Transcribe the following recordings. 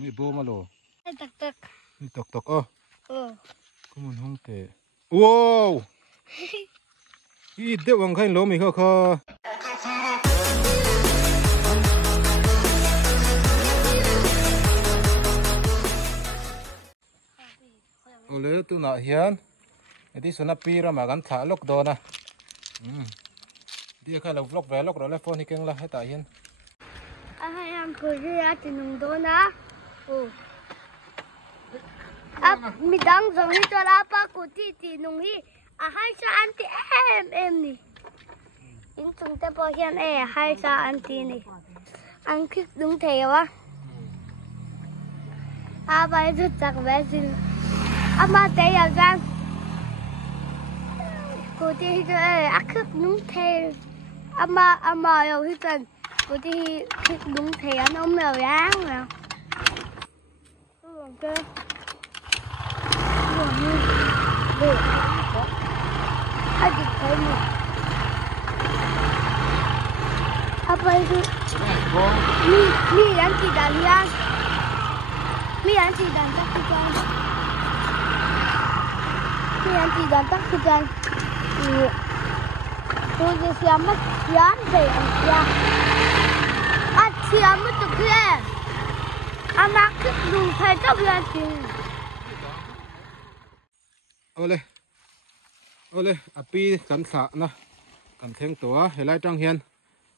นี่โบมาโลตักนี่ตกอ๋อก็มันห้องเตะว้าวอีเด็กวังใครล้มอีกเขาโอ้เลยตัวหนาเฮียนไอ้ที่สุนัขปีเรามากันถ่ายล็อกโดนนะเดี๋ยวใครเราล็อกแหวนล็อกเราแล้วโฟนที่เก่งละให้ตายเฮียนให้อันคุยกันที่นุ่งโดนนะมีดังส่งให้ตัวลาปากุที่นุ่งฮีให้ชาอันที่เอ็มนี่อินส่งแต่พอเฮียนให้ชาอันที่นี่อันคิดดุงเทวะไปจุดจักรแวสิมาเตยกันกูที่จะคิดดุงเทมาอยู่ที่กันกูที่คิดดุงเทอันน้องแมวย่างแล้วโอเคHadi kayma. Apa itu? Mi yang tidak lihat. Mi yang tidak takutkan. Mi yang tidak takutkan. Tuh siapa siapa dia? Siapa tuh dia? Anak itu saya berarti. Oleh à pi cắn xạ na cắn thêm tổ hay lại trăng hiền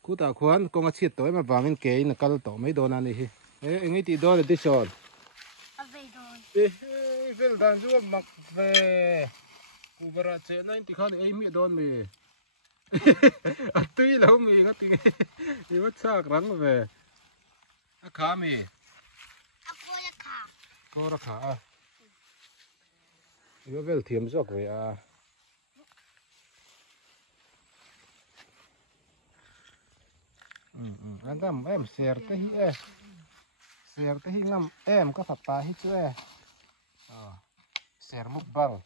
cú ta khoan con ngắt xiết tối mà vàng bên kế là cal tổ mấy đồ này hi ấy anh ấy thì đó là tí sòn về đàn du mặc về cú bara chế này thì khăn ấy miệng đòn mì à tuy lâu mì ngắt tiếng thì mất xác rắn về à khá mì cô ra khá à yếu về thiếm ruột về à anh ngắm em sẹt cái hi ngắm em có phật ta hi chưa sẹt mục bằng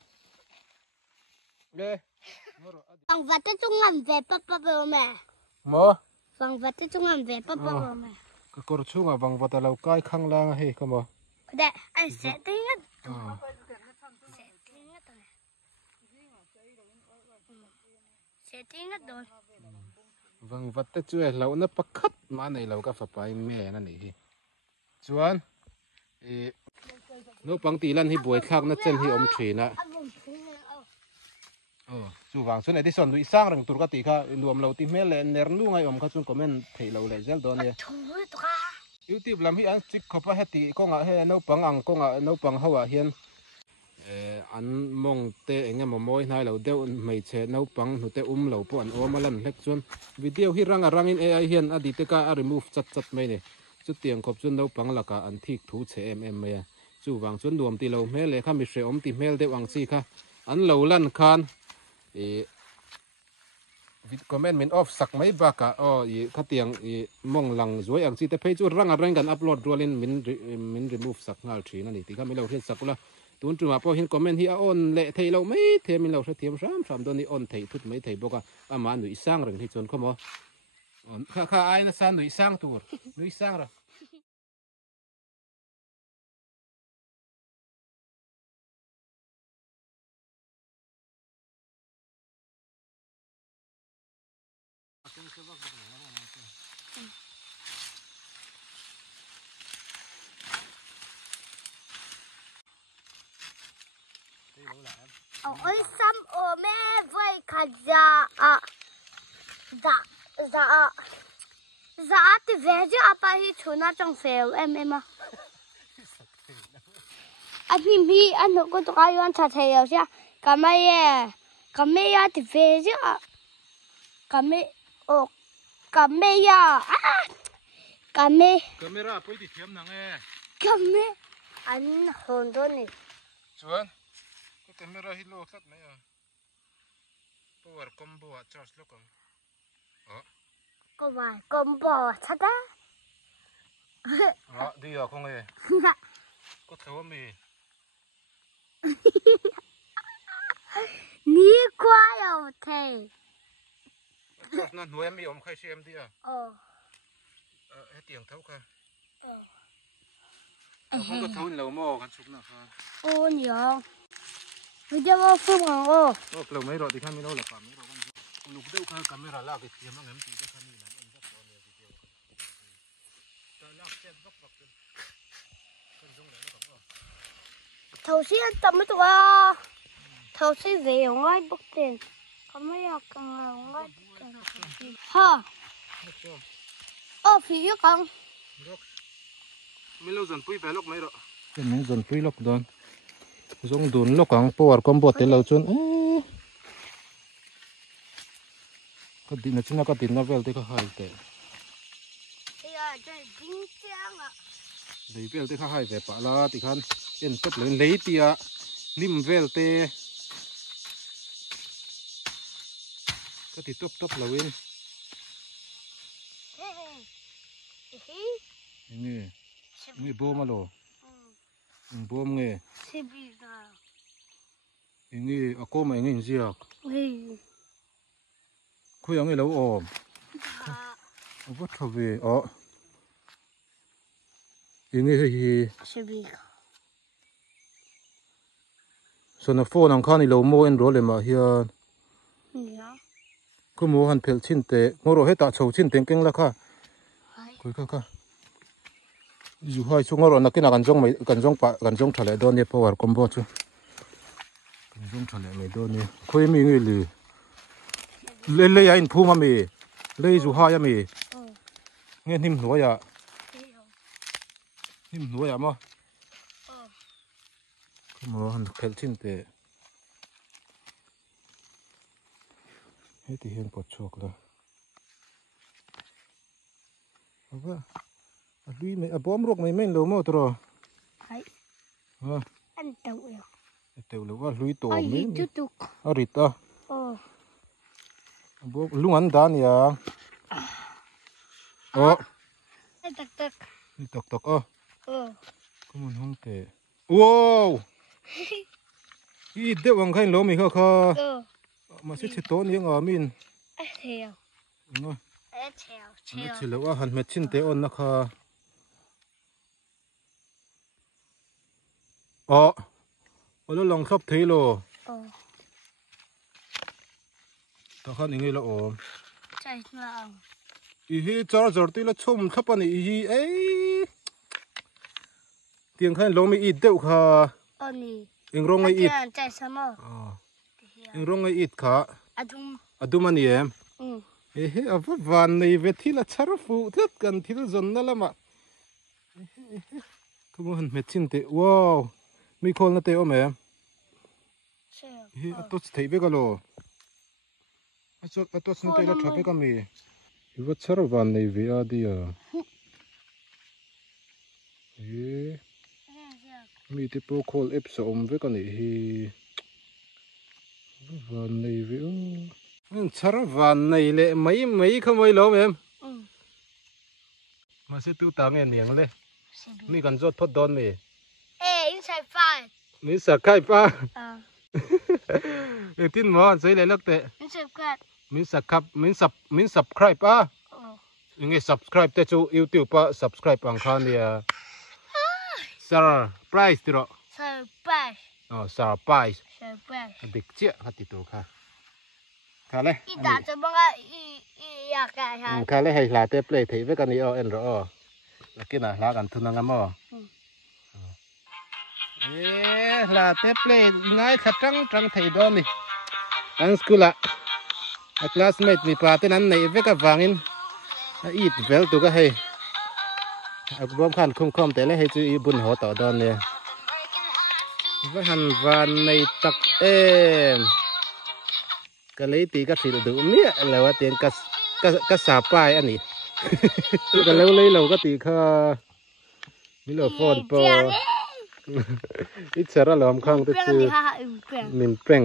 ghê bằng vật cái trung ngầm về papa bờ mẹ mơ bằng vật cái trung ngầm về papa bờ mẹ cái cột chung à bằng vật là lâu cay khăng lang hay không mơ đấy anh sẽ tính hết sẽ tính hết rồi vâng vật tết chuối lâu nó bắt khất mà này lâu cái phật bài mẹ nó này chuan nó bằng tỷ lần hi buổi khác nó chân hi thủy nè chú vàng xuân này đi sòn đuổi sang rằng tụi cái tỷ khác nuông lâu tìm mẹ lên nээр nu ngay khai chung comment thấy lâu lại gel đó nè YouTube làm hi ăn chích khóc hết tỷ con ngã hết nấu bằng ăn con ngã nấu bằng hậu hiền ăn mong tê anh em mà môi này lâu đeo mấy chế nấu bằng nụ tê lâu po ăn ôm lần hết chuan video hi rang in AI hiền adi tê ka remove chặt mấy nè chút tiền khóc chuan nấu bằng là cả ăn thịt thú chế em mày chú vàng chuan nuông tỷ lâu mẹ lẽ khăm bị sệ ôm tỷ mẹ đeo ăn gì kha ăn lâu lần khan comment mình off sak mấy ba cả khát tiền mong lằng dối ăn gì tê thấy chú rangกัน upload rồi lên mình remove sak ngal trí này thì khăm mình lâu hiện sak là tuần trước mà po hin comment hi on lệ thầy lâu mấy thầy mình lâu sẽ thiêm sám đôi này on thầy thút mấy thầy boka mà nuôi sang rồi thì chọn không à khá ai nó sang nuôi sang tu nuôi sang rồi ôi xăm ô mẹ với cả dạ thì về chứ apa hi chuna trong phèo em à anh anh nó có tụi ai ăn thịt heo chứ cái mấy thì về chứ cái mấy camera bây giờ thiêm nằng e cái mấy anh hồn đó nè chuan cái camera hi lo khát mấy à power combo charge lo con có vài combo thật á đi à không e có thấu mì ní quá rồi thầy nó nuôi em đi om khai xem đi à hết tiền thấu cả không có thấu lâu mòกันสุกนะคะโอ้เนี่ยไม่ได้ว่าฟุ้งอ่ะโอ้เราไม่รอที่ข้าไม่รอหลับป่าไม่รอกันลูกเด็กเขาคาเมราลากเทียมมั่งเห็นตีก็ข้ามีนั่นเองก็ตอนนี้วิดีโอแต่ลากเส้นบักบักจนคนจงเลยไม่ต้อง頭先浸乜度啊頭先肥我愛卜定咁樣更係我愛嚇哦肥咗講ไม่รู้จนปุ้ยไปลกไม่รอเป็นไม่จนปุ้ยลกโดนจงดูนลกของปวดกบฏแต่เราจนก็ดินนะชินะก็ดินนะเวลที่เขาหายแต่เลยเวลที่เขาหายแต่ปะละที่ขันเอ็นตบเลยเลยตีอะนิ่มเวลเตก็ติดตบเราเองนี่โบมาโลโบมเงี้ยนี่อากูมาเงี้ยเสียกคุยยังไงเราอมวัดทวีอ๋อยังไงเฮ้ยส่วนโฟนของข้านี่เราโม่เอ็นโรเลยมาเฮียก็โม่หันเพลชินเตะโม่เราให้ตาโฉชินเต็งเก่งแล้วค่ะคุยค่ะอยู่ให้ช่วงเรานักกินกันจงไม่กันจงปะกันจงทะเลโดนเนี่ยพอวันคอมโบชูกันจงทะเลไม่โดนเนี่ยคุยมีเงี้ยเลยเลยยันพูมามีเลยอยู่ห้ายามีเงี้ยนิ่มหัวยานิ่มหัวยามั้งก็โม่หันเพลชินเตะให้ที่เห็นปวดชกเลยเอาว่าลุยไม่บอมรกไม่แม่นเราหมดตัวอันเต่าเอวเต่าหรือว่าลุยตัวไม่อาริตาบอมลุงอันดานยาตักนี่ตักก็มันห้องเตะว้าวอีเด็กวังใครล้มอีกค่ะมาเช็ดตัวนี่งามินเชียวเชียวว่าหันเม็ดชิ้นเตะอ่อนนะคะอ๋อเราลองชอบทีโลตาขันยังไงละอ๋อใช่แล้วอีฮีจอร์จตีละชุ่มทับปนี่อีฮีเอ้ยเตียงขันลงไม่อีดเดียวค่ะอันนี้ยังร้องไม่อีดใจสมอยังร้องไม่อีดค่ะอดุมันนี่เอ้ยอาวันในเวทีละชาร์ฟูทัดกันที่ละจนนั่นละมาก็มันเม็ดชิ้นเตะว้าวมีคนละเตะอ๋อแม่เฮ้ยตัวสเตย์เบกันโลตัวสเตย์ละทับเบกันมีว่าชาร์วันในเวอาดีอ่ะเฮ้ยมีที่พวกคอลเอฟสอมเบกันนี่เฮ้ยวันในเวอชาร์วันในเละไม่ขโมยล้อแม่มาเสียตู้ตาเงี้ยงเลยมีกันจดพอดดอนมีอินไซด์ฟ้ามีสักไข่ป้าทิ้งหมอนใส่เลยลักเตะมีสักครับมีสับใครป้ายังไง subscribe แต่จู YouTube ป้า subscribe อังคารเนี่ย surprise ติโร่ surprise อ๋อ surprise เด็กเจี๊ยขัดติดตัวค่ะค่ะเลยอีตาจะบังอ่ะอีอยากแก่ค่ะเลยให้ลาเตะเปลย์ถือไว้กันนี่เอาเอ็นรอแล้วกินลากันทุนงามอ่ะลาเตะเปลย์ง่ายขัดจังถือโดนนี่อันสกุลละคลาสเมทมีปาเต้นั้นในเวกับวางินอีดเวลตัวก็ให้รวมขันคุ้มแต่เลยให้จูอีบุญหัวต่อโดนเนี่ยว่าหันวานในตักก็เลยตีก็ถือดูเนี่ยอะไรวะเตียนก็สาปลายอันนี้ก็แล้วเลยเราก็ตีค่ะมีเราฟอนปออิจฉาเราลำข้างตัวจืดมินเปร่ง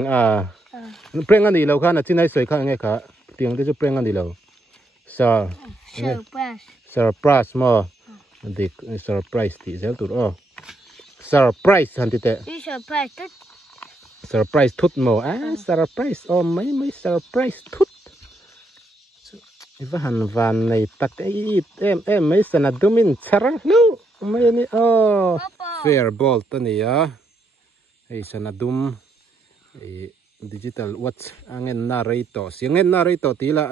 เปร่งอันนี้เราค่ะนะที่ไหนสวยข้างไงค่ะเตียงที่จะเปร่งอันนี้เราซาเซอร์ไพรส์มาเด็กเซอร์ไพรส์ที่เจ้าตัวเซอร์ไพรส์ฮันติเตะเซอร์ไพรส์ทุดโมเซอร์ไพรส์ไม่เซอร์ไพรส์ทุด Iva han van này tắc ấy em mấy sân là dumin chara lu mấy ni fair ball ta ni à ấy sân là dum digital watch angen narrator siangen narrator tí là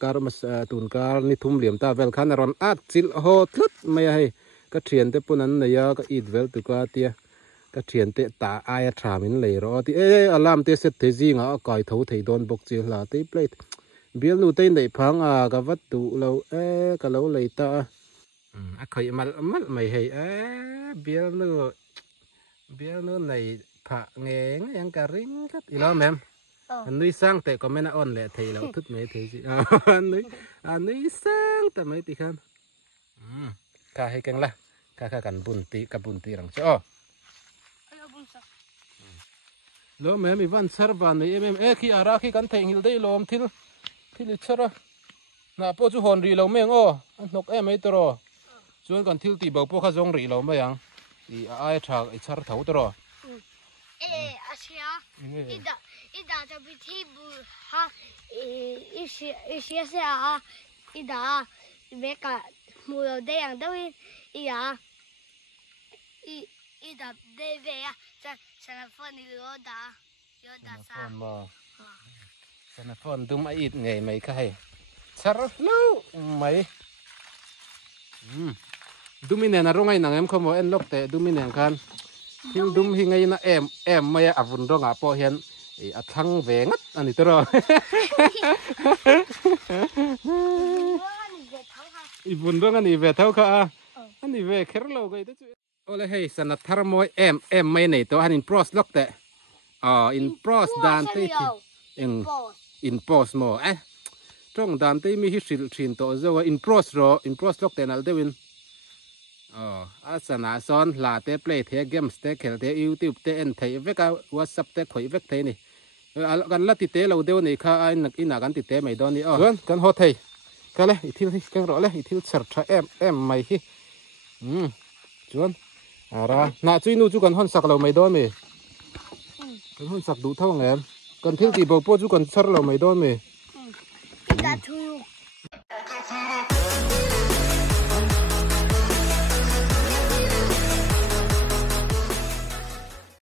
karmas tun kar ni thum liam ta vel khan ron at chil ho thlut mai hay ka thian te punan này ya ka it vel tu ka tia ka thian te ta ai tha min le ro ti alarm te set te ji nga kai tho thei don bok chi la te plate biel nu te nei phang ka wat tu lo ka lo le ta khoi mal mai hay biel nu này phạ nghe yang cả ring cắt ý lo mềm anh nuôi sang tại có mấy nó on lệ thầy lão thức mấy thế gì anh nuôi sang tại mấy tí khăn cả hay căng la cả cần bún tì rằng cho lo mềm mi van sar van này em khi ara khi cần thầy hiểu đây lo thil ít sara na po chu hòn rì lo mèng anh nọc em ấy tro chuan còn thil tì bầu po khá giống rì lo mấy yang thì ai thằng ít sar thấu tro Asia, idaจะไปที่บูฮะอีเชียเสียฮะเบกะมูเราได้อย่างเดียวอีดาได้เวียจะสนับสนุนโยดาซาสนับสนุนดุมไออิดไงไม่ใครสารลูไม่ดุมิเนี่ยนะร้องไงหนังเอ็มเขาบอกเอ็นล็อกแต่ดุมิเนี่ยกันที่ดุมหิงไงนะเอ็มไม่อาวุธร้องอ่ะพอเห็นอัดทั้งเวงัดอันนี้ตัวรออีบุญร้องอันนี้เวเท่าค่ะอันนี้เวเคอร์โลก็อีตัวโอ้เลยให้สนับทารมวยเอ็มไม่ในตัวอันนี้โปรสล็อกแต่อินโปรสดานที่อินโปรสโมตรงดานที่มีฮิสินตัวเจ้าว่าอินโปรสล็อกแต่นั่นเดวินอาสนะซ้อนลาเตะเพลย์เทเกมส์เตะเขลเตะยูทูบเตะเอ็นเทเวกาวอทซับเตะถอยเวกเทนี่กันละติเตะเราเดียวนี่ค่ะไอ้นักอินากันติเตะไม่โดนนี่กันโหดเทกันเลยอีทิลกันรอเลยอีทิลเสิร์ฟเอ็มไม่ฮิจวนอะไรน่าจุยนู่จุกันหันสักเราไม่โดนมั้ยกันหันสักดูเท่าไงกันทิลตีบอกพวกจุกันเสิร์ฟเราไม่โดนมั้ยอีดาทุย